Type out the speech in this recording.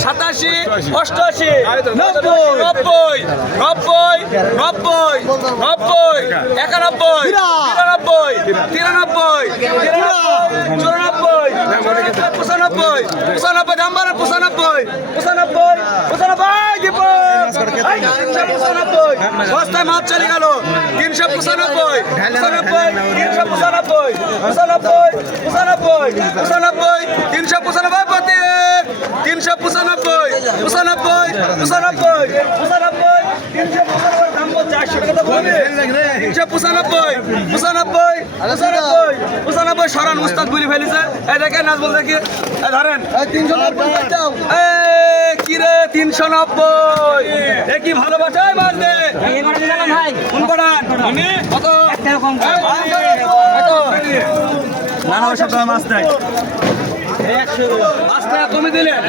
সাতাশি, অষ্টআশি, নব্বই, নব্বই, নব্বই, নব্বই, একানব্বই, বিরানব্বই, তিরানব্বই, চুরানব্বই, পঁচানব্বই, পঁচানব্বই নাম্বার, পঁচানব্বই, পঁচানব্বই, পঁচানব্বই, পঁচানব্বই, বস্তায় মাছ চলে গেল 395, 95, 395, 95, 95, 95, 395 প্রতি 395, 95, 95, 95, 395 দাম বলছে 800 টাকা তো বলবে 395, 95, 95, 95 সরান উস্তাদ বলি ফেলেছে। এই দেখেন নাচ বল দেখি, এই ধরেন 390 দাও, এই কি রে 390, এ কি ভালোবাসায় মাছ দে ভাই কোন পড়ান আমি কত একটা কম কত না না ওসব মাছ নাই 100 মাছ টাকা কমে দিলেন।